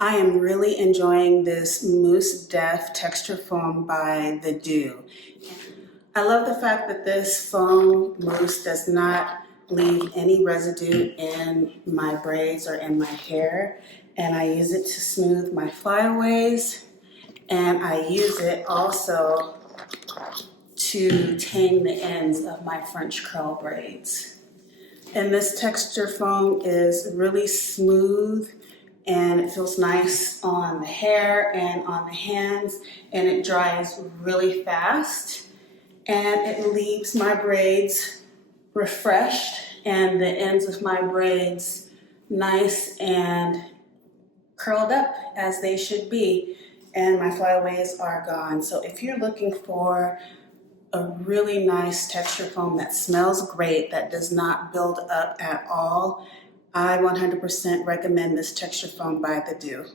I am really enjoying this Mousse Def Texture Foam by the Doux. I love the fact that this foam mousse does not leave any residue in my braids or in my hair. And I use it to smooth my flyaways, and I use it also to tame the ends of my French curl braids. And this texture foam is really smooth and it feels nice on the hair and on the hands, and it dries really fast, and it leaves my braids refreshed and the ends of my braids nice and curled up as they should be, and my flyaways are gone. So if you're looking for a really nice texture foam that smells great, that does not build up at all, I 100% recommend this texture foam by the Doux.